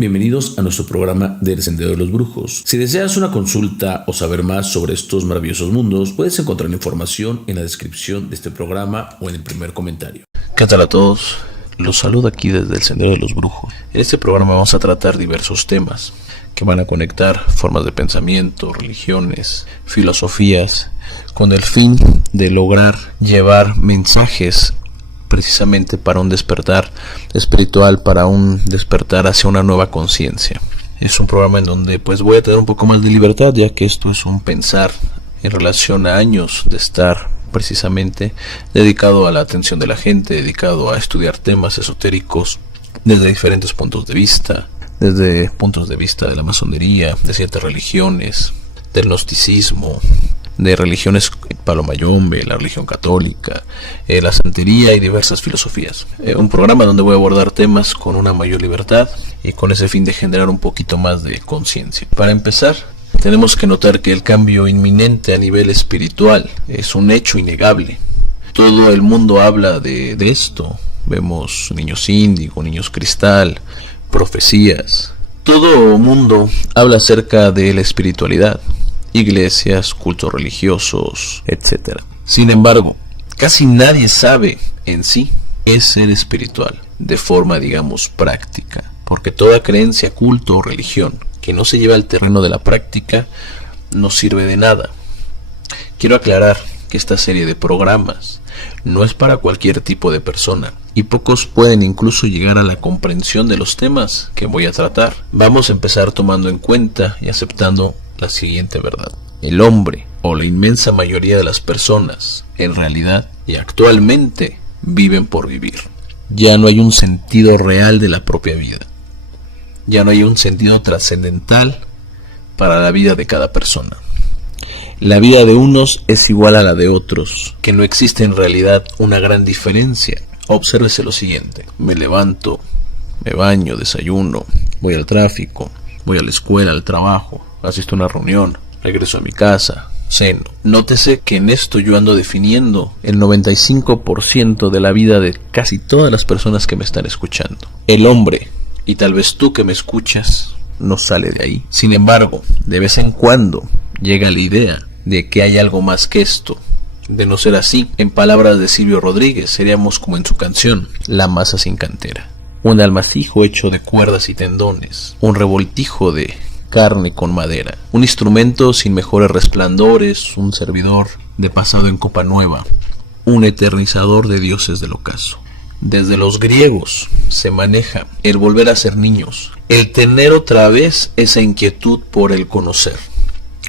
Bienvenidos a nuestro programa del Sendero de los Brujos. Si deseas una consulta o saber más sobre estos maravillosos mundos, puedes encontrar información en la descripción de este programa o en el primer comentario. ¿Qué tal a todos? Los saludo aquí desde el Sendero de los Brujos. En este programa vamos a tratar diversos temas que van a conectar formas de pensamiento, religiones, filosofías, con el fin de lograr llevar mensajes precisamente para un despertar espiritual, para un despertar hacia una nueva conciencia. Es un programa en donde voy a tener un poco más de libertad, ya que esto es un pensar en relación a años de estar precisamente dedicado a la atención de la gente, dedicado a estudiar temas esotéricos desde diferentes puntos de vista, desde puntos de vista de la masonería, de ciertas religiones, del gnosticismo, de religiones palomayombe, la religión católica, la santería y diversas filosofías. Un programa donde voy a abordar temas con una mayor libertad y con ese fin de generar un poquito más de conciencia. Para empezar, tenemos que notar que el cambio inminente a nivel espiritual es un hecho innegable. Todo el mundo habla de esto. Vemos niños índigo, niños cristal, profecías. Todo el mundo habla acerca de la espiritualidad. Iglesias, cultos religiosos, etc. Sin embargo, casi nadie sabe en sí qué es ser espiritual de forma, digamos, práctica, porque toda creencia, culto o religión que no se lleva al terreno de la práctica no sirve de nada. Quiero aclarar que esta serie de programas no es para cualquier tipo de persona y pocos pueden incluso llegar a la comprensión de los temas que voy a tratar. Vamos a empezar tomando en cuenta y aceptando la siguiente verdad: el hombre, o la inmensa mayoría de las personas, en realidad y actualmente viven por vivir. Ya no hay un sentido real de la propia vida. Ya no hay un sentido trascendental para la vida de cada persona. La vida de unos es igual a la de otros, que no existe en realidad una gran diferencia. Obsérvese lo siguiente: me levanto, me baño, desayuno, voy al tráfico, voy a la escuela, al trabajo, asisto a una reunión, regreso a mi casa, ceno. Nótese que en esto yo ando definiendo el 95% de la vida de casi todas las personas que me están escuchando. El hombre, y tal vez tú que me escuchas, no sale de ahí. Sin embargo, de vez en cuando llega la idea de que hay algo más que esto. De no ser así, en palabras de Silvio Rodríguez, seríamos como en su canción, La masa sin cantera. Un almacijo hecho de cuerdas y tendones, un revoltijo de carne con madera, un instrumento sin mejores resplandores, un servidor de pasado en copa nueva, un eternizador de dioses del ocaso. Desde los griegos se maneja el volver a ser niños, el tener otra vez esa inquietud por el conocer,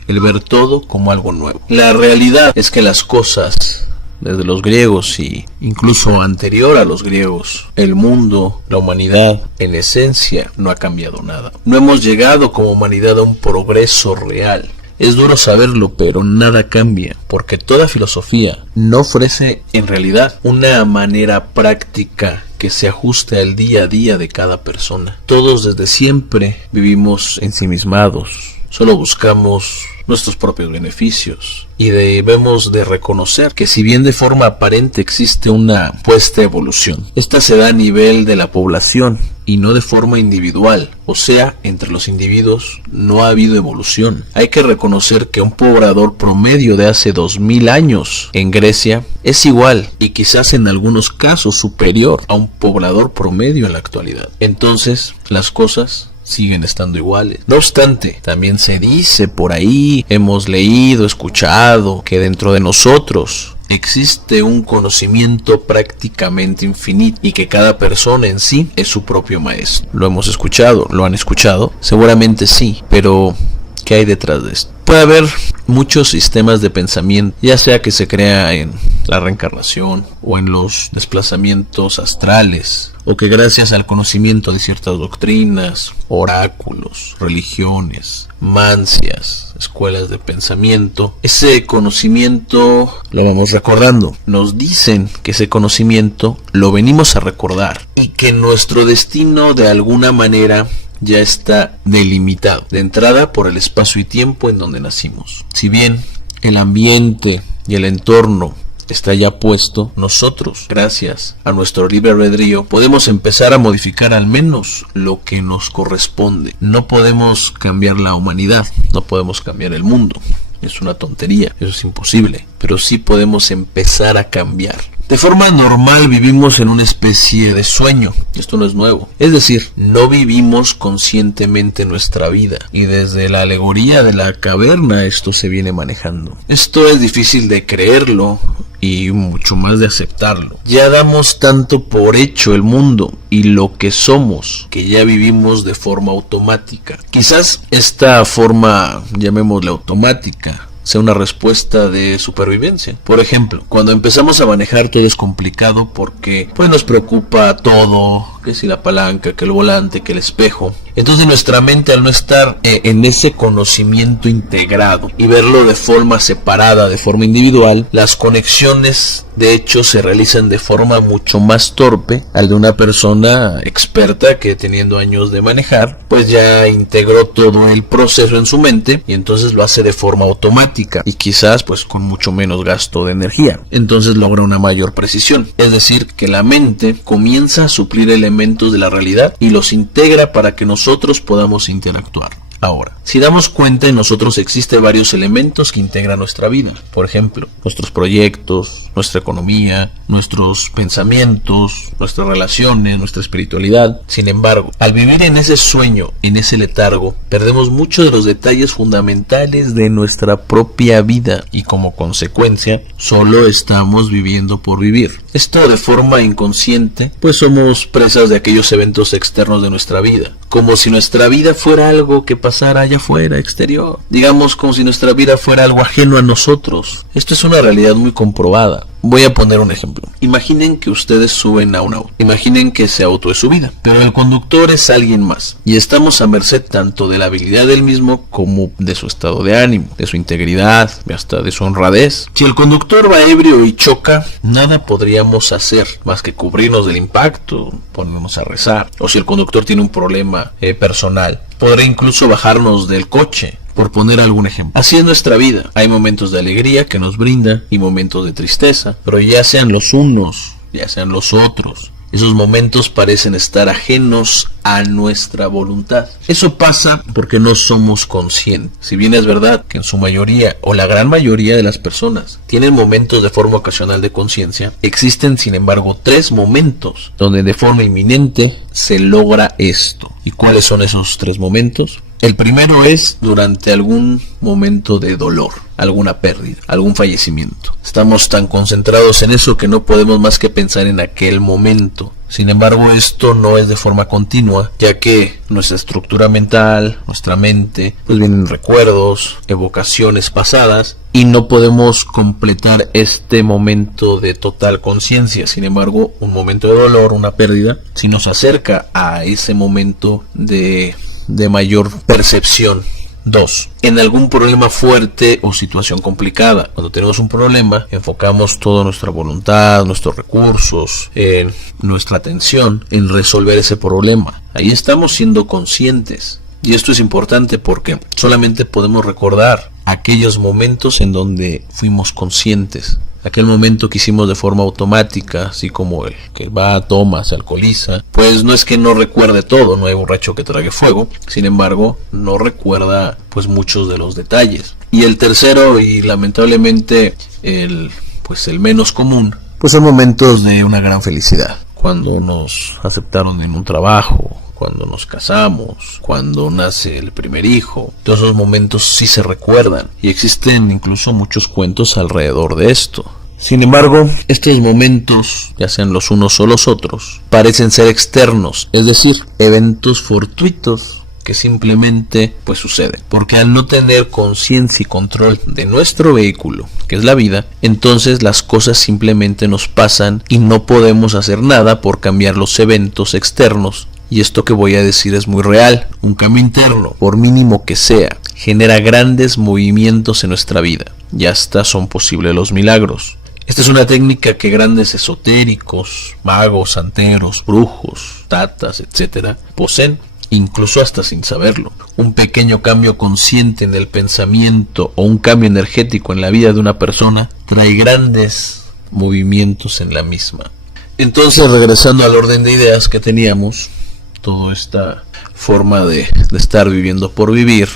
el ver todo como algo nuevo. La realidad es que las cosas, desde los griegos y incluso anterior a los griegos, el mundo, la humanidad, en esencia, no ha cambiado nada. No hemos llegado como humanidad a un progreso real. Es duro saberlo, pero nada cambia, porque toda filosofía no ofrece en realidad una manera práctica que se ajuste al día a día de cada persona. Todos desde siempre vivimos ensimismados. Solo buscamos nuestros propios beneficios y debemos de reconocer que si bien de forma aparente existe una puesta evolución, esta se da a nivel de la población y no de forma individual, o sea, entre los individuos no ha habido evolución. Hay que reconocer que un poblador promedio de hace 2000 años en Grecia es igual y quizás en algunos casos superior a un poblador promedio en la actualidad. Entonces, las cosas siguen estando iguales. No obstante, también se dice por ahí, hemos leído, escuchado, que dentro de nosotros existe un conocimiento prácticamente infinito y que cada persona en sí es su propio maestro. ¿Lo hemos escuchado? ¿Lo han escuchado? Seguramente sí, pero ¿qué hay detrás de esto? Puede haber muchos sistemas de pensamiento, ya sea que se crea en la reencarnación o en los desplazamientos astrales, o que gracias al conocimiento de ciertas doctrinas, oráculos, religiones, mancias, escuelas de pensamiento, ese conocimiento lo vamos recordando. Nos dicen que ese conocimiento lo venimos a recordar y que nuestro destino de alguna manera ya está delimitado de entrada por el espacio y tiempo en donde nacimos. Si bien el ambiente y el entorno está ya puesto, nosotros, gracias a nuestro libre albedrío, podemos empezar a modificar al menos lo que nos corresponde. No podemos cambiar la humanidad, no podemos cambiar el mundo. Es una tontería, eso es imposible, pero sí podemos empezar a cambiar. De forma normal vivimos en una especie de sueño, esto no es nuevo, es decir, no vivimos conscientemente nuestra vida, y desde la alegoría de la caverna esto se viene manejando. Esto es difícil de creerlo y mucho más de aceptarlo. Ya damos tanto por hecho el mundo y lo que somos, que ya vivimos de forma automática. Quizás esta forma, llamémosla automática, sea una respuesta de supervivencia. Por ejemplo, cuando empezamos a manejar todo es complicado porque pues nos preocupa todo, que si la palanca, que el volante, que el espejo. Entonces nuestra mente, al no estar en ese conocimiento integrado y verlo de forma separada, de forma individual, las conexiones de hecho se realizan de forma mucho más torpe al de una persona experta que, teniendo años de manejar, pues ya integró todo el proceso en su mente y entonces lo hace de forma automática y quizás pues con mucho menos gasto de energía. Entonces logra una mayor precisión. Es decir, que la mente comienza a suplir elementos de la realidad y los integra para que nosotros podamos interactuar. Ahora, si damos cuenta, en nosotros existen varios elementos que integran nuestra vida. Por ejemplo, nuestros proyectos, nuestra economía, nuestros pensamientos, nuestras relaciones, nuestra espiritualidad. Sin embargo, al vivir en ese sueño, en ese letargo, perdemos muchos de los detalles fundamentales de nuestra propia vida y como consecuencia, solo estamos viviendo por vivir. Esto de forma inconsciente, pues somos presas de aquellos eventos externos de nuestra vida, como si nuestra vida fuera algo que pasara allá afuera, exterior. Digamos como si nuestra vida fuera algo ajeno a nosotros. Esto es una realidad muy comprobada. Voy a poner un ejemplo. Imaginen que ustedes suben a un auto. Imaginen que ese auto es su vida, pero el conductor es alguien más. Y estamos a merced tanto de la habilidad del mismo como de su estado de ánimo, de su integridad, hasta de su honradez. Si el conductor va ebrio y choca, nada podríamos hacer más que cubrirnos del impacto, ponernos a rezar. O si el conductor tiene un problema personal, podrá incluso bajarnos del coche, por poner algún ejemplo. Así es nuestra vida. Hay momentos de alegría que nos brinda y momentos de tristeza, pero ya sean los unos, ya sean los otros, esos momentos parecen estar ajenos a nuestra voluntad. Eso pasa porque no somos conscientes. Si bien es verdad que en su mayoría o la gran mayoría de las personas tienen momentos de forma ocasional de conciencia, existen sin embargo 3 momentos donde de forma inminente se logra esto. ¿Y cuáles son esos 3 momentos? El primero es durante algún momento de dolor, alguna pérdida, algún fallecimiento. Estamos tan concentrados en eso que no podemos más que pensar en aquel momento. Sin embargo, esto no es de forma continua, ya que nuestra estructura mental, nuestra mente, pues vienen recuerdos, evocaciones pasadas, y no podemos completar este momento de total conciencia. Sin embargo, un momento de dolor, una pérdida, sí nos acerca a ese momento de mayor percepción. 2. En algún problema fuerte o situación complicada. Cuando tenemos un problema, enfocamos toda nuestra voluntad, nuestros recursos, nuestra atención en resolver ese problema. Ahí estamos siendo conscientes. Y esto es importante porque solamente podemos recordar aquellos momentos en donde fuimos conscientes. Aquel momento que hicimos de forma automática, así como el que va, toma, se alcoholiza, pues no es que no recuerde todo, no hay borracho que trague fuego. Sin embargo, no recuerda pues muchos de los detalles. Y el tercero, y lamentablemente el menos común, pues son momentos de una gran felicidad. Cuando nos aceptaron en un trabajo, cuando nos casamos, cuando nace el primer hijo. Todos esos momentos sí se recuerdan y existen incluso muchos cuentos alrededor de esto. Sin embargo, estos momentos, ya sean los unos o los otros, parecen ser externos, es decir, eventos fortuitos que simplemente pues suceden. Porque al no tener conciencia y control de nuestro vehículo, que es la vida, entonces las cosas simplemente nos pasan y no podemos hacer nada por cambiar los eventos externos. Y esto que voy a decir es muy real. Un cambio interno, por mínimo que sea, genera grandes movimientos en nuestra vida. Y hasta son posibles los milagros. Esta es una técnica que grandes esotéricos, magos, santeros, brujos, tatas, etc. poseen, incluso hasta sin saberlo. Un pequeño cambio consciente en el pensamiento o un cambio energético en la vida de una persona trae grandes movimientos en la misma. Entonces, regresando al orden de ideas que teníamos, toda esta forma de estar viviendo por vivir,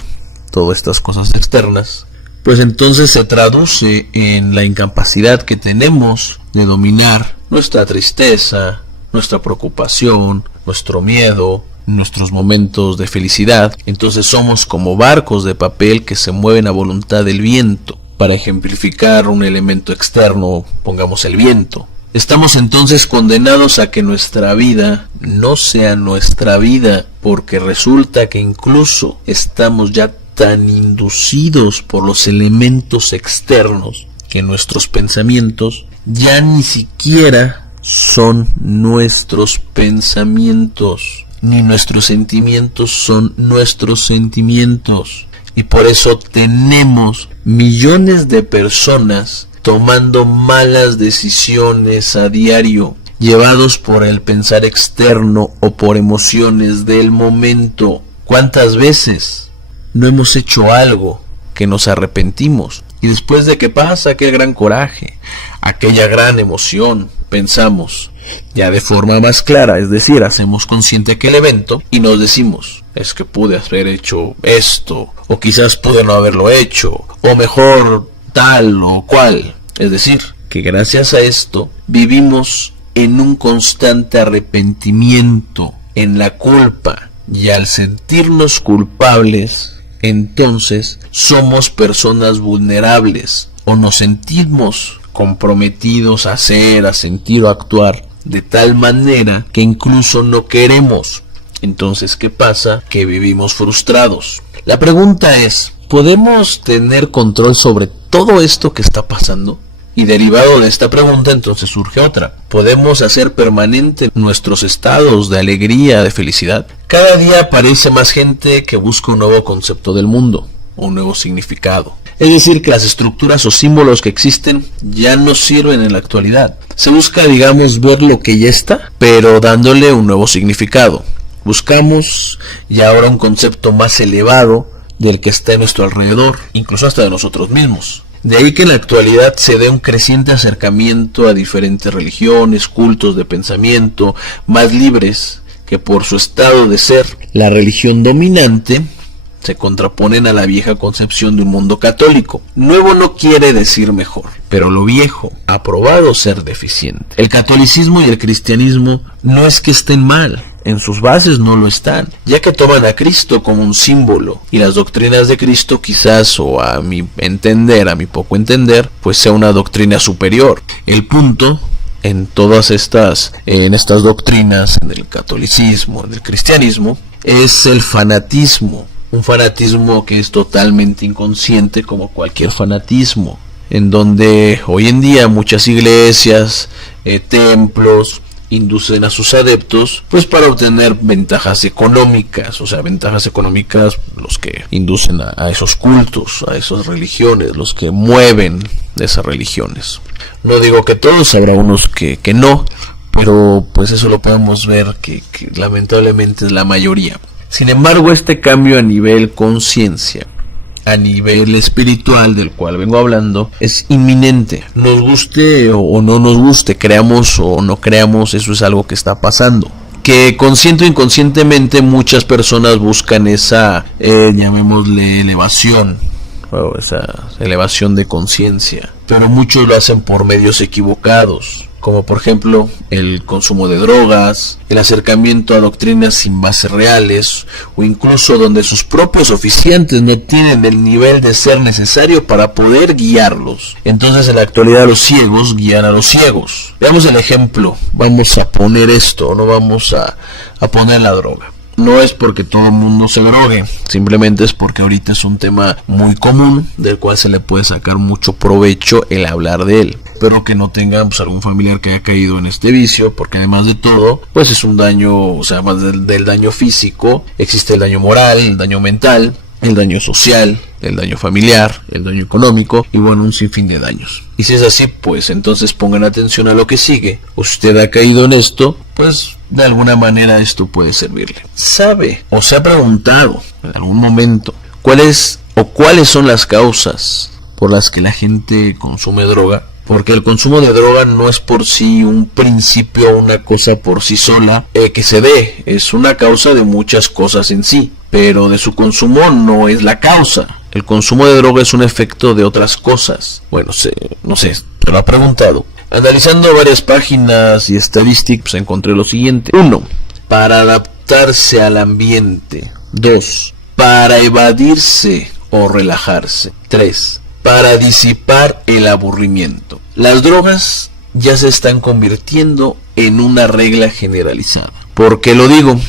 todas estas cosas externas, pues entonces se traduce en la incapacidad que tenemos de dominar nuestra tristeza, nuestra preocupación, nuestro miedo, nuestros momentos de felicidad. Entonces somos como barcos de papel que se mueven a voluntad del viento. Para ejemplificar un elemento externo, pongamos el viento. Estamos entonces condenados a que nuestra vida no sea nuestra vida, porque resulta que incluso estamos ya tan inducidos por los elementos externos que nuestros pensamientos ya ni siquiera son nuestros pensamientos, ni nuestros sentimientos son nuestros sentimientos. Y por eso tenemos millones de personas tomando malas decisiones a diario, llevados por el pensar externo o por emociones del momento. ¿Cuántas veces no hemos hecho algo que nos arrepentimos? Y después de que pasa aquel gran coraje, aquella gran emoción, pensamos ya de forma más clara, es decir, hacemos consciente aquel evento y nos decimos, es que pude haber hecho esto, o quizás pude no haberlo hecho, o mejor tal o cual. Es decir, que gracias a esto vivimos en un constante arrepentimiento, en la culpa, y al sentirnos culpables, entonces somos personas vulnerables, o nos sentimos comprometidos a hacer, a sentir o actuar de tal manera que incluso no queremos. Entonces, ¿qué pasa? Que vivimos frustrados. La pregunta es, ¿podemos tener control sobre todo esto que está pasando? Y derivado de esta pregunta, entonces surge otra. ¿Podemos hacer permanente nuestros estados de alegría, de felicidad? Cada día aparece más gente que busca un nuevo concepto del mundo, un nuevo significado. Es decir, que las estructuras o símbolos que existen ya no sirven en la actualidad. Se busca, digamos, ver lo que ya está, pero dándole un nuevo significado. Buscamos ya ahora un concepto más elevado del que está en nuestro alrededor, incluso hasta de nosotros mismos. De ahí que en la actualidad se dé un creciente acercamiento a diferentes religiones, cultos de pensamiento, más libres, que por su estado de ser la religión dominante, se contraponen a la vieja concepción de un mundo católico. Nuevo no quiere decir mejor, pero lo viejo ha probado ser deficiente. El catolicismo y el cristianismo no es que estén mal, en sus bases no lo están, ya que toman a Cristo como un símbolo, y las doctrinas de Cristo quizás, o a mi entender, a mi poco entender, pues sea una doctrina superior. El punto en todas estas doctrinas, en el catolicismo, en el cristianismo, es el fanatismo. Un fanatismo que es totalmente inconsciente, como cualquier fanatismo, en donde hoy en día muchas iglesias, templos, inducen a sus adeptos pues para obtener ventajas económicas, o sea, ventajas económicas los que inducen a esos cultos, a esas religiones, los que mueven esas religiones. No digo que todos, habrá unos que no, pero pues eso lo podemos ver que lamentablemente es la mayoría. Sin embargo, este cambio a nivel conciencia, a nivel espiritual del cual vengo hablando, es inminente. Nos guste o no nos guste, creamos o no creamos, eso es algo que está pasando. Que consciente o inconscientemente muchas personas buscan esa, llamémosle elevación, o esa elevación de conciencia. Pero muchos lo hacen por medios equivocados, como por ejemplo el consumo de drogas, el acercamiento a doctrinas sin bases reales, o incluso donde sus propios oficiantes no tienen el nivel de ser necesario para poder guiarlos. Entonces en la actualidad los ciegos guían a los ciegos. Veamos el ejemplo, vamos a poner esto, no vamos a poner la droga. No es porque todo el mundo se drogue, simplemente es porque ahorita es un tema muy común, del cual se le puede sacar mucho provecho el hablar de él. Espero que no tengan algún familiar que haya caído en este vicio, porque además de todo, pues es un daño, o sea, además del daño físico, existe el daño moral, el daño mental, el daño social, el daño familiar, el daño económico y bueno, un sinfín de daños. Y si es así, pues entonces pongan atención a lo que sigue. Usted ha caído en esto, pues de alguna manera esto puede servirle. ¿Sabe o se ha preguntado en algún momento cuáles son las causas por las que la gente consume droga? porque el consumo de droga no es por sí un principio, una cosa por sí sola que se dé, es una causa de muchas cosas en sí, pero de su consumo no es la causa. El consumo de droga es un efecto de otras cosas. Bueno, no sé, se lo ha preguntado. Analizando varias páginas y estadísticas, encontré lo siguiente. 1. Para adaptarse al ambiente. 2. Para evadirse o relajarse. 3. Para disipar el aburrimiento. Las drogas ya se están convirtiendo en una regla generalizada. ¿Por qué lo digo?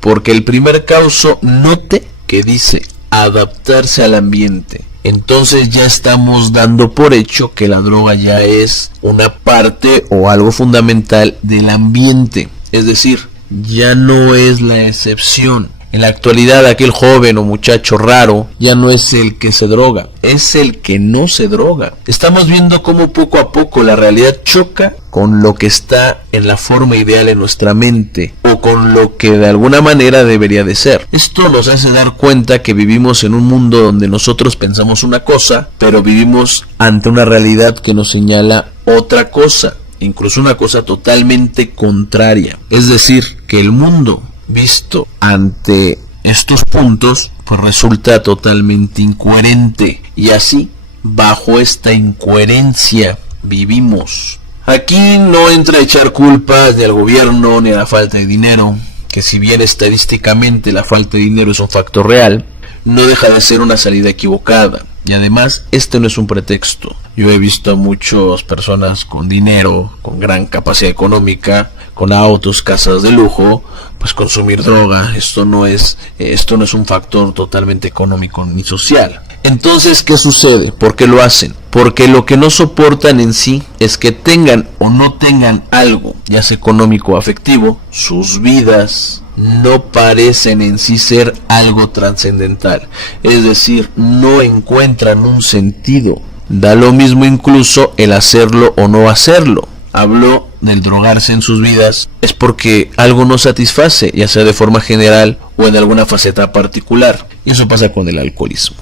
Porque el primer causo, note que dice adaptarse al ambiente. Entonces ya estamos dando por hecho que la droga ya es una parte o algo fundamental del ambiente. Es decir, ya no es la excepción. En la actualidad aquel joven o muchacho raro ya no es el que se droga, es el que no se droga. Estamos viendo cómo poco a poco la realidad choca con lo que está en la forma ideal en nuestra mente o con lo que de alguna manera debería de ser. Esto nos hace dar cuenta que vivimos en un mundo donde nosotros pensamos una cosa, pero vivimos ante una realidad que nos señala otra cosa, incluso una cosa totalmente contraria. Es decir, que el mundo visto ante estos puntos pues resulta totalmente incoherente, y así bajo esta incoherencia vivimos. Aquí no entra a echar culpas ni al gobierno ni a la falta de dinero, que si bien estadísticamente la falta de dinero es un factor real, no deja de ser una salida equivocada. Y además, este no es un pretexto. Yo he visto a muchas personas con dinero, con gran capacidad económica, con autos, casas de lujo, pues consumir droga. Esto no es un factor totalmente económico ni social. Entonces, ¿qué sucede? ¿Por qué lo hacen? Porque lo que no soportan en sí es que tengan o no tengan algo, ya sea económico o afectivo, sus vidas no parecen en sí ser algo trascendental. Es decir, no encuentran un sentido. Da lo mismo incluso el hacerlo o no hacerlo. Hablo del drogarse en sus vidas, es porque algo no satisface, ya sea de forma general o en alguna faceta particular. Y eso pasa con el alcoholismo.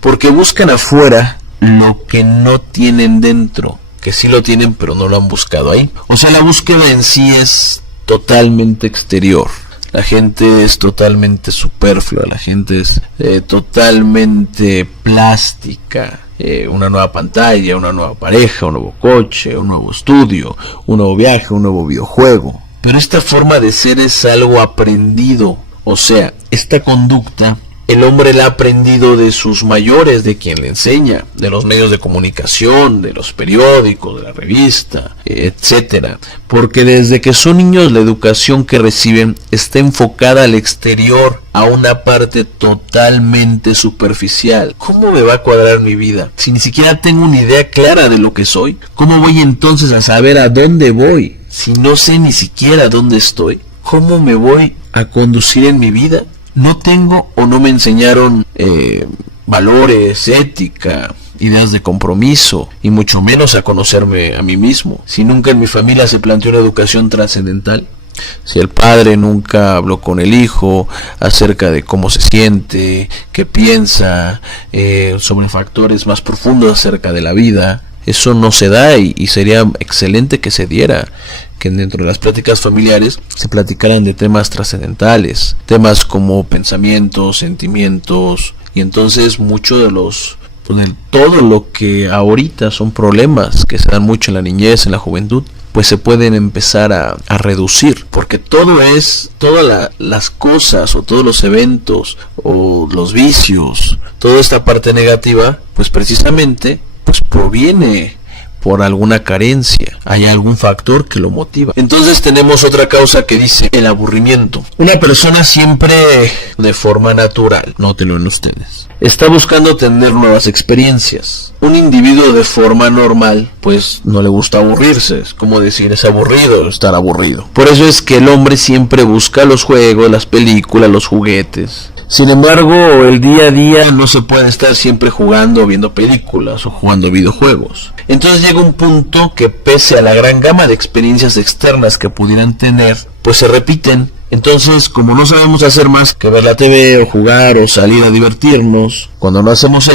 Porque buscan afuera lo que no tienen dentro, que sí lo tienen pero no lo han buscado ahí. O sea, la búsqueda en sí es totalmente exterior. La gente es totalmente superflua, la gente es totalmente plástica. Una nueva pantalla, una nueva pareja, un nuevo coche, un nuevo estudio, un nuevo viaje, un nuevo videojuego. Pero esta forma de ser es algo aprendido. O sea, esta conducta el hombre la ha aprendido de sus mayores, de quien le enseña, de los medios de comunicación, de los periódicos, de la revista, etcétera. Porque desde que son niños la educación que reciben está enfocada al exterior, a una parte totalmente superficial. ¿Cómo me va a cuadrar mi vida si ni siquiera tengo una idea clara de lo que soy? ¿Cómo voy entonces a saber a dónde voy si no sé ni siquiera dónde estoy? ¿Cómo me voy a conducir en mi vida? No tengo o no me enseñaron valores, ética, ideas de compromiso, y mucho menos a conocerme a mí mismo. Si nunca en mi familia se planteó una educación trascendental, si el padre nunca habló con el hijo acerca de cómo se siente, qué piensa, sobre factores más profundos acerca de la vida, eso no se da, y sería excelente que se diera, que dentro de las pláticas familiares se platicaran de temas trascendentales, temas como pensamientos, sentimientos, y entonces mucho de todo lo que ahorita son problemas que se dan mucho en la niñez, en la juventud, pues se pueden empezar a reducir, porque todas las cosas o todos los eventos o los vicios, toda esta parte negativa, pues precisamente pues proviene por alguna carencia, hay algún factor que lo motiva. Entonces tenemos otra causa que dice el aburrimiento. Una persona siempre de forma natural, nótenlo en ustedes, está buscando tener nuevas experiencias. Un individuo de forma normal, pues no le gusta aburrirse, es como decir, es aburrido estar aburrido. Por eso es que el hombre siempre busca los juegos, las películas, los juguetes. Sin embargo, el día a día no se puede estar siempre jugando, viendo películas o jugando videojuegos. Entonces llega un punto que, pese a la gran gama de experiencias externas que pudieran tener, pues se repiten Entonces, como no sabemos hacer más que ver la TV o jugar o salir a divertirnos, cuando no hacemos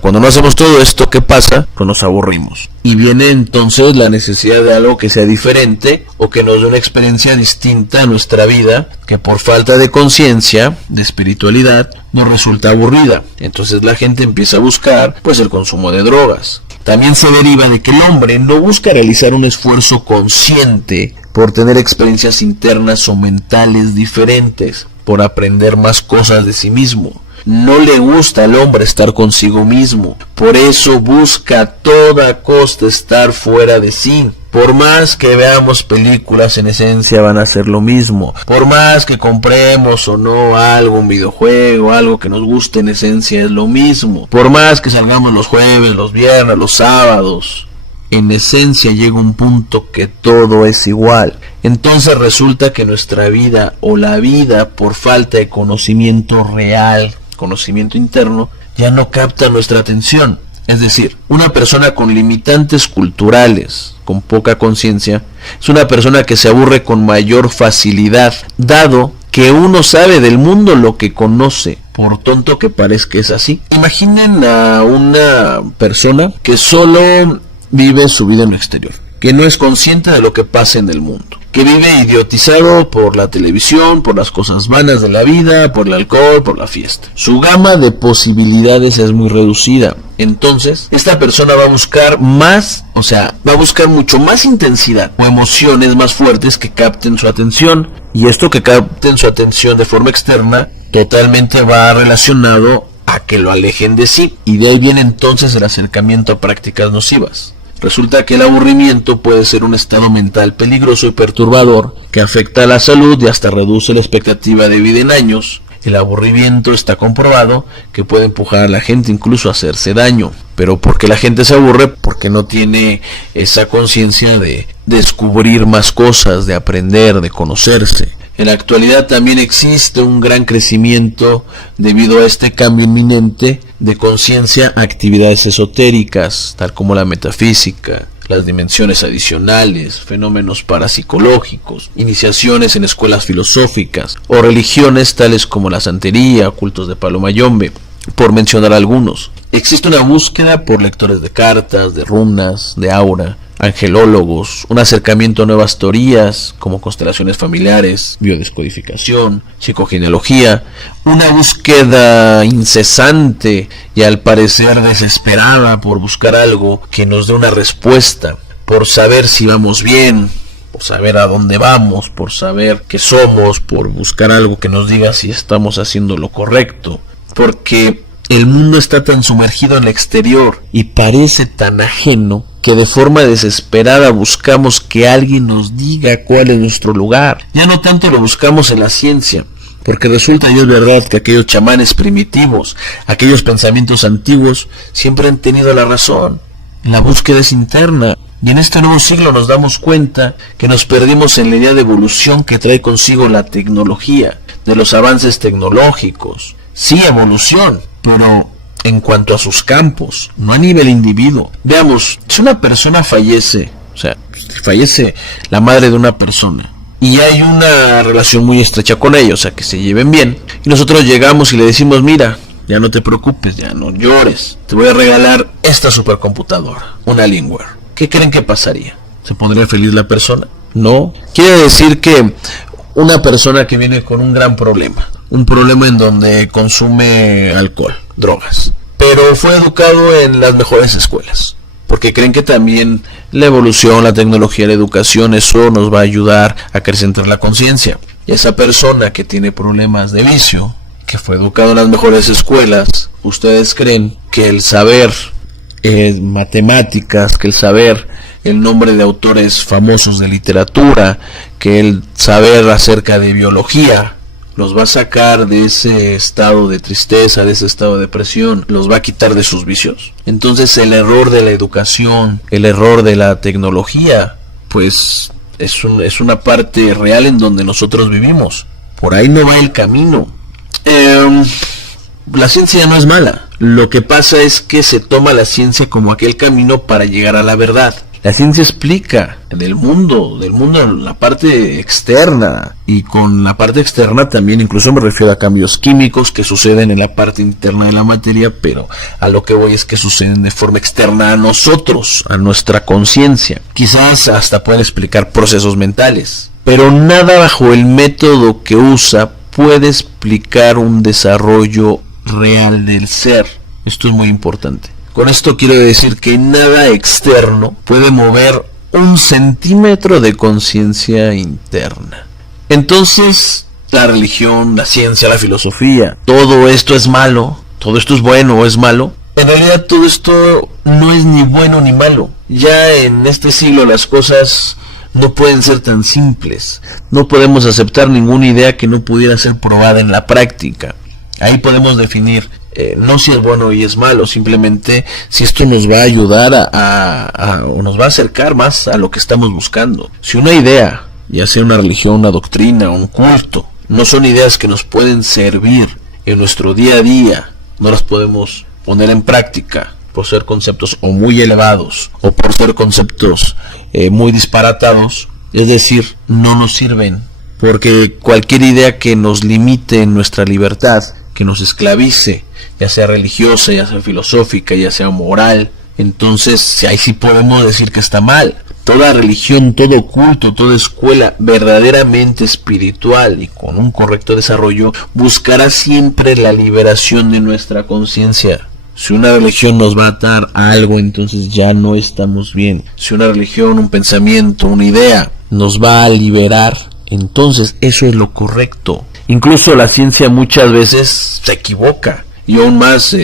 cuando no hacemos todo esto, ¿qué pasa? Pues nos aburrimos. Y viene entonces la necesidad de algo que sea diferente o que nos dé una experiencia distinta a nuestra vida, que por falta de conciencia, de espiritualidad, nos resulta aburrida. Entonces la gente empieza a buscar, pues, el consumo de drogas. También se deriva de que el hombre no busca realizar un esfuerzo consciente por tener experiencias internas o mentales diferentes, por aprender más cosas de sí mismo. No le gusta al hombre estar consigo mismo, por eso busca a toda costa estar fuera de sí. Por más que veamos películas, en esencia van a ser lo mismo. Por más que compremos o no algo, un videojuego, algo que nos guste, en esencia es lo mismo. Por más que salgamos los jueves, los viernes, los sábados, en esencia llega un punto que todo es igual. Entonces resulta que nuestra vida o la vida, por falta de conocimiento real, conocimiento interno, ya no capta nuestra atención. Es decir, una persona con limitantes culturales, con poca conciencia, es una persona que se aburre con mayor facilidad, dado que uno sabe del mundo lo que conoce, por tonto que parezca es así. Imaginen a una persona que solo vive su vida en lo exterior, que no es consciente de lo que pasa en el mundo, que vive idiotizado por la televisión, por las cosas vanas de la vida, por el alcohol, por la fiesta. Su gama de posibilidades es muy reducida. Entonces, esta persona va a buscar más, va a buscar mucho más intensidad o emociones más fuertes que capten su atención. Y esto que capten su atención de forma externa, totalmente va relacionado a que lo alejen de sí. Y de ahí viene entonces el acercamiento a prácticas nocivas. Resulta que el aburrimiento puede ser un estado mental peligroso y perturbador que afecta a la salud y hasta reduce la expectativa de vida en años. El aburrimiento está comprobado que puede empujar a la gente incluso a hacerse daño. Pero ¿por qué la gente se aburre? Porque no tiene esa conciencia de descubrir más cosas, de aprender, de conocerse. En la actualidad también existe un gran crecimiento debido a este cambio inminente de conciencia a actividades esotéricas, tal como la metafísica, las dimensiones adicionales, fenómenos parapsicológicos, iniciaciones en escuelas filosóficas o religiones tales como la santería, cultos de Palo Mayombe, por mencionar algunos. Existe una búsqueda por lectores de cartas, de runas, de aura, angelólogos, un acercamiento a nuevas teorías como constelaciones familiares, biodescodificación, psicogenealogía, una búsqueda incesante y al parecer desesperada por buscar algo que nos dé una respuesta, por saber si vamos bien, por saber a dónde vamos, por saber qué somos, por buscar algo que nos diga si estamos haciendo lo correcto, porque el mundo está tan sumergido en el exterior y parece tan ajeno que de forma desesperada buscamos que alguien nos diga cuál es nuestro lugar. Ya no tanto lo buscamos en la ciencia, porque resulta y es verdad que aquellos chamanes primitivos, aquellos pensamientos antiguos, siempre han tenido la razón. La búsqueda es interna. Y en este nuevo siglo nos damos cuenta que nos perdimos en la idea de evolución que trae consigo la tecnología, de los avances tecnológicos. Sí, evolución, pero en cuanto a sus campos, no a nivel individuo. Veamos, si una persona fallece, fallece la madre de una persona, y hay una relación muy estrecha con ella, que se lleven bien, y nosotros llegamos y le decimos, mira, ya no te preocupes, ya no llores, te voy a regalar esta supercomputadora, una Alienware. ¿Qué creen que pasaría? ¿Se pondría feliz la persona? No. Quiere decir que una persona que viene con un gran problema, un problema en donde consume alcohol, drogas, pero fue educado en las mejores escuelas, porque creen que también la evolución, la tecnología, la educación, eso nos va a ayudar a acrecentar la conciencia. Y esa persona que tiene problemas de vicio, que fue educado en las mejores escuelas, ¿ustedes creen que el saber matemáticas, que el saber el nombre de autores famosos de literatura, que el saber acerca de biología los va a sacar de ese estado de tristeza, de ese estado de depresión, los va a quitar de sus vicios? Entonces el error de la educación, el error de la tecnología, pues es una parte real en donde nosotros vivimos. Por ahí no va el camino. La ciencia no es mala. Lo que pasa es que se toma la ciencia como aquel camino para llegar a la verdad. La ciencia explica del mundo, la parte externa, y con la parte externa también incluso me refiero a cambios químicos que suceden en la parte interna de la materia, pero a lo que voy es que suceden de forma externa a nosotros, a nuestra conciencia. Quizás hasta pueden explicar procesos mentales, pero nada bajo el método que usa puede explicar un desarrollo real del ser. Esto es muy importante. Con esto quiero decir que nada externo puede mover 1 centímetro de conciencia interna. Entonces, la religión, la ciencia, la filosofía, todo esto es malo, todo esto es bueno o es malo. En realidad todo esto no es ni bueno ni malo. Ya en este siglo las cosas no pueden ser tan simples. No podemos aceptar ninguna idea que no pudiera ser probada en la práctica. Ahí podemos definir no si es bueno y es malo, simplemente si esto nos va a ayudar o nos va a acercar más a lo que estamos buscando. Si una idea, ya sea una religión, una doctrina, un culto, no son ideas que nos pueden servir en nuestro día a día, no las podemos poner en práctica por ser conceptos o muy elevados o por ser conceptos muy disparatados, es decir, no nos sirven, porque cualquier idea que nos limite en nuestra libertad, que nos esclavice, ya sea religiosa, ya sea filosófica, ya sea moral, entonces ahí sí podemos decir que está mal. Toda religión, todo culto, toda escuela verdaderamente espiritual y con un correcto desarrollo buscará siempre la liberación de nuestra conciencia. Si una religión nos va a atar a algo, entonces ya no estamos bien. Si una religión, un pensamiento, una idea nos va a liberar, entonces eso es lo correcto. Incluso la ciencia muchas veces se equivoca. Y aún más,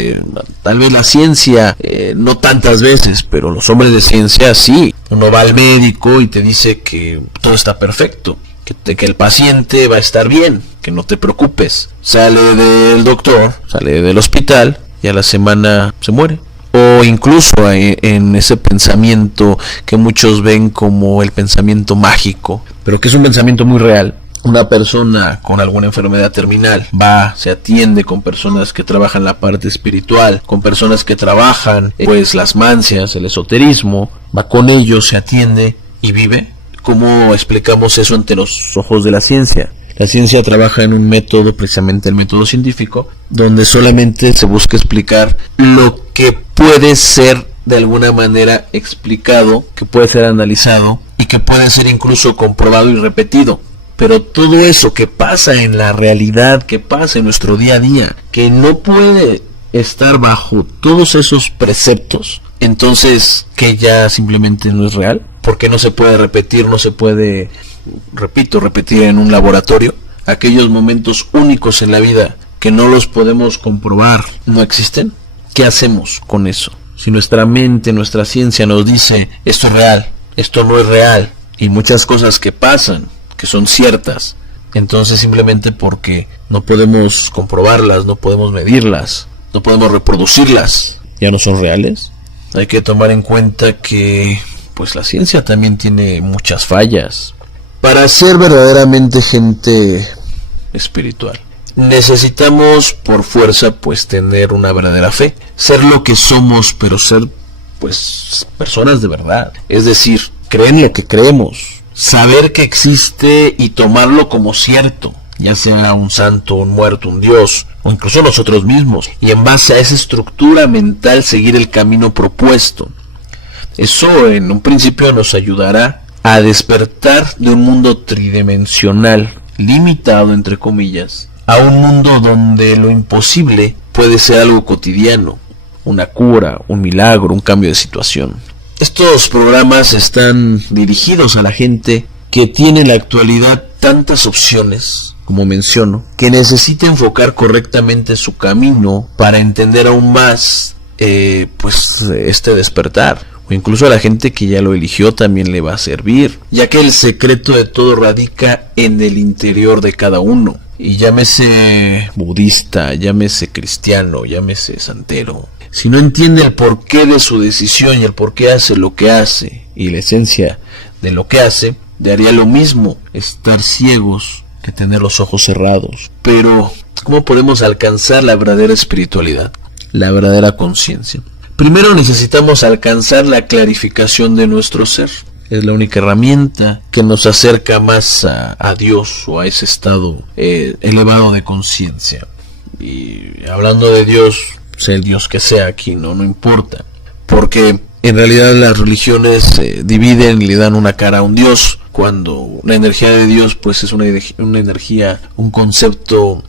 tal vez la ciencia, no tantas veces, pero los hombres de ciencia sí. Uno va al médico y te dice que todo está perfecto, que el paciente va a estar bien, que no te preocupes. Sale del doctor, sale del hospital y a la semana se muere. O incluso en ese pensamiento que muchos ven como el pensamiento mágico, pero que es un pensamiento muy real. Una persona con alguna enfermedad terminal va, se atiende con personas que trabajan la parte espiritual, con personas que trabajan pues las mancias, el esoterismo, va con ellos, se atiende y vive. ¿Cómo explicamos eso ante los ojos de la ciencia? La ciencia trabaja en un método, precisamente el método científico, donde solamente se busca explicar lo que puede ser de alguna manera explicado, que puede ser analizado y que puede ser incluso comprobado y repetido. Pero todo eso que pasa en la realidad, que pasa en nuestro día a día, que no puede estar bajo todos esos preceptos, entonces que ya simplemente no es real, porque no se puede repetir, no se puede, repetir en un laboratorio. Aquellos momentos únicos en la vida que no los podemos comprobar, no existen. ¿Qué hacemos con eso? Si nuestra mente, nuestra ciencia nos dice esto es real, esto no es real, y muchas cosas que pasan que son ciertas, entonces simplemente porque no podemos comprobarlas, no podemos medirlas, no podemos reproducirlas, ya no son reales. Hay que tomar en cuenta que pues la ciencia también tiene muchas fallas. Para ser verdaderamente gente espiritual, necesitamos por fuerza pues tener una verdadera fe, ser lo que somos, pero ser pues personas de verdad, es decir, creer en lo que creemos, saber que existe y tomarlo como cierto, ya sea un santo, un muerto, un dios, o incluso nosotros mismos, y en base a esa estructura mental seguir el camino propuesto. Eso en un principio nos ayudará a despertar de un mundo tridimensional, limitado entre comillas, a un mundo donde lo imposible puede ser algo cotidiano, una cura, un milagro, un cambio de situación. Estos programas están dirigidos a la gente que tiene en la actualidad tantas opciones, como menciono, que necesita enfocar correctamente su camino para entender aún más pues este despertar. O incluso a la gente que ya lo eligió también le va a servir, ya que el secreto de todo radica en el interior de cada uno. Y llámese budista, llámese cristiano, llámese santero, si no entiende el porqué de su decisión y el por qué hace lo que hace y la esencia de lo que hace, daría lo mismo estar ciegos que tener los ojos cerrados. Pero, ¿cómo podemos alcanzar la verdadera espiritualidad? La verdadera conciencia. Primero necesitamos alcanzar la clarificación de nuestro ser. Es la única herramienta que nos acerca más a Dios o a ese estado elevado de conciencia. Y hablando de Dios, sea el Dios que sea aquí, no importa. Porque en realidad las religiones dividen y le dan una cara a un Dios, cuando la energía de Dios pues es una energía, un concepto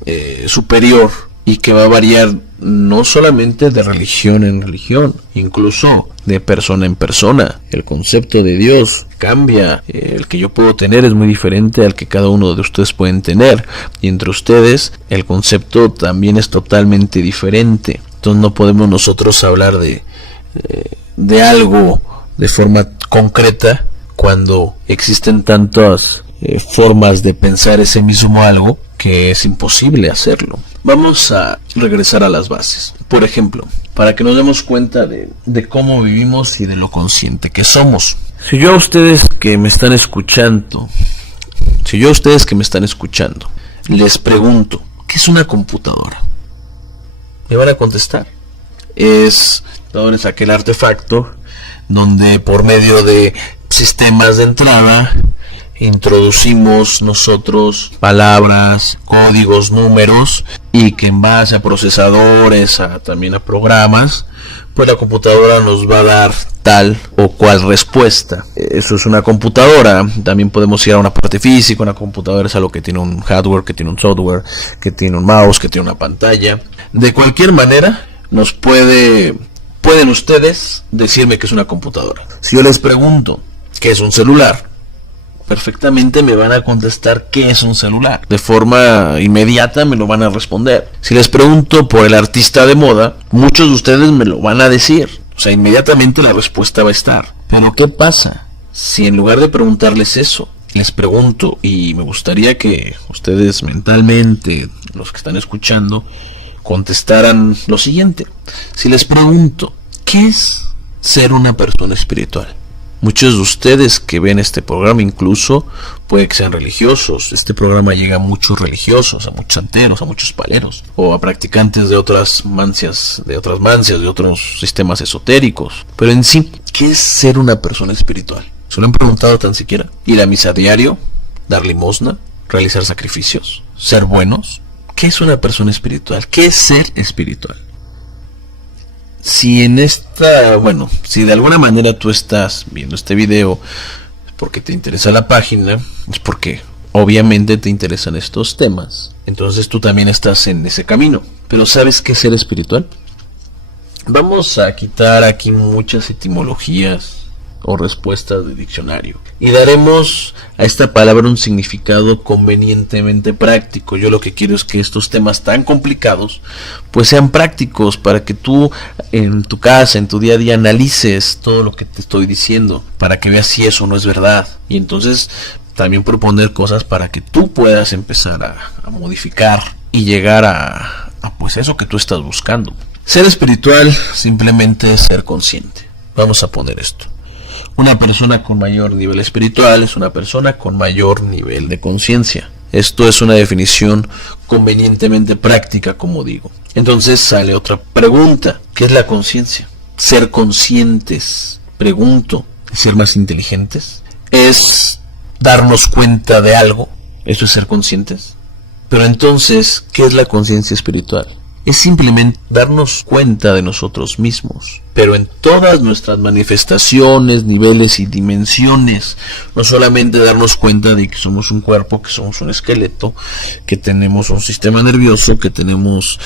superior y que va a variar no solamente de religión en religión, incluso de persona en persona. El concepto de Dios cambia, el que yo puedo tener es muy diferente al que cada uno de ustedes pueden tener, y entre ustedes el concepto también es totalmente diferente. Entonces no podemos nosotros hablar de algo de forma concreta cuando existen tantas formas de pensar ese mismo algo que es imposible hacerlo. Vamos a regresar a las bases. Por ejemplo, para que nos demos cuenta de cómo vivimos y de lo consciente que somos. Si yo a ustedes que me están escuchando, les pregunto, ¿qué es una computadora? Me van a contestar. Es aquel artefacto donde por medio de sistemas de entrada introducimos nosotros palabras, códigos, números, y que en base a procesadores, también a programas, pues la computadora nos va a dar tal o cual respuesta. Eso es una computadora. También podemos ir a una parte física. Una computadora es algo que tiene un hardware, que tiene un software, que tiene un mouse, que tiene una pantalla. De cualquier manera, pueden ustedes decirme que es una computadora. Si yo les pregunto qué es un celular, perfectamente me van a contestar qué es un celular. De forma inmediata me lo van a responder. Si les pregunto por el artista de moda, muchos de ustedes me lo van a decir. O sea, inmediatamente la respuesta va a estar. Pero ¿qué pasa si en lugar de preguntarles eso, les pregunto, y me gustaría que ustedes mentalmente, los que están escuchando, contestaran lo siguiente? Si les pregunto, ¿qué es ser una persona espiritual? Muchos de ustedes que ven este programa incluso puede que sean religiosos. Este programa llega a muchos religiosos, a muchos santeros, a muchos paleros, o a practicantes de otras mancias, de otros sistemas esotéricos. Pero en sí, ¿qué es ser una persona espiritual? ¿Se lo han preguntado tan siquiera? ¿Ir a misa a diario? ¿Dar limosna? ¿Realizar sacrificios? ¿Ser buenos? ¿Qué es una persona espiritual? ¿Qué es ser espiritual? Si de alguna manera tú estás viendo este video porque te interesa la página, es porque obviamente te interesan estos temas. Entonces tú también estás en ese camino. Pero ¿sabes qué es ser espiritual? Vamos a quitar aquí muchas etimologías o respuestas de diccionario y daremos a esta palabra un significado convenientemente práctico. Yo lo que quiero es que estos temas tan complicados pues sean prácticos, para que tú en tu casa, en tu día a día, analices todo lo que te estoy diciendo, para que veas si eso no es verdad, y entonces también proponer cosas para que tú puedas empezar a modificar y llegar a pues eso que tú estás buscando. Ser espiritual simplemente es ser consciente. Vamos a poner esto. Una persona con mayor nivel espiritual es una persona con mayor nivel de conciencia. Esto es una definición convenientemente práctica, como digo. Entonces sale otra pregunta. ¿Qué es la conciencia? Ser conscientes, pregunto, ¿ser más inteligentes? ¿Es darnos cuenta de algo? ¿Eso es ser conscientes? Pero entonces, ¿qué es la conciencia espiritual? Es simplemente darnos cuenta de nosotros mismos, pero en todas nuestras manifestaciones, niveles y dimensiones. No solamente darnos cuenta de que somos un cuerpo, que somos un esqueleto, que tenemos un sistema nervioso, que tenemos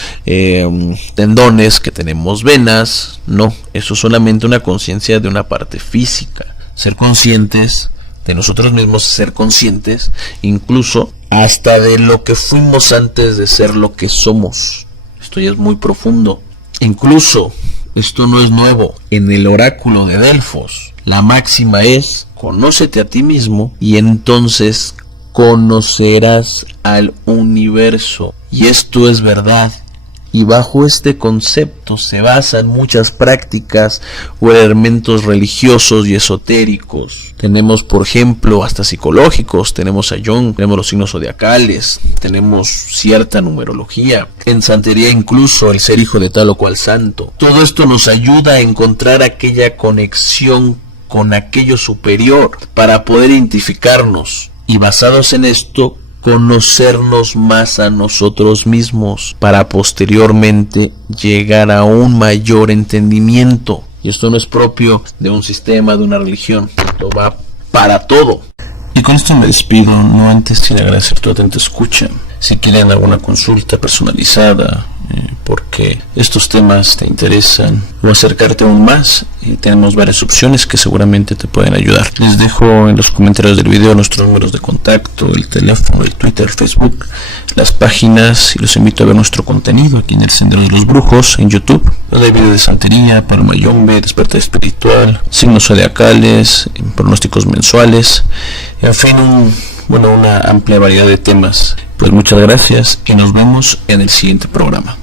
tendones, que tenemos venas. No, eso es solamente una conciencia de una parte física. Ser conscientes de nosotros mismos, ser conscientes incluso hasta de lo que fuimos antes de ser lo que somos. Esto ya es muy profundo. Incluso, esto no es nuevo. En el oráculo de Delfos, la máxima es: conócete a ti mismo y entonces conocerás al universo. Y esto es verdad. Y bajo este concepto se basan muchas prácticas o elementos religiosos y esotéricos. Tenemos, por ejemplo, hasta psicológicos, tenemos a Jung, tenemos los signos zodiacales, tenemos cierta numerología, en santería incluso el ser hijo de tal o cual santo. Todo esto nos ayuda a encontrar aquella conexión con aquello superior para poder identificarnos y basados en esto conocernos más a nosotros mismos para posteriormente llegar a un mayor entendimiento. Y esto no es propio de un sistema, de una religión, esto va para todo. Y con esto me despido, no antes sin agradecer tu atenta escucha. Si quieren alguna consulta personalizada, porque estos temas te interesan, o acercarte aún más, tenemos varias opciones que seguramente te pueden ayudar. Les dejo en los comentarios del video nuestros números de contacto, el teléfono, el Twitter, Facebook, las páginas, y los invito a ver nuestro contenido aquí en el Sendero de los Brujos en YouTube, donde hay videos de santería, paramayombe, despertar espiritual, signos zodiacales, pronósticos mensuales, en fin, una amplia variedad de temas. Pues muchas gracias y nos vemos en el siguiente programa.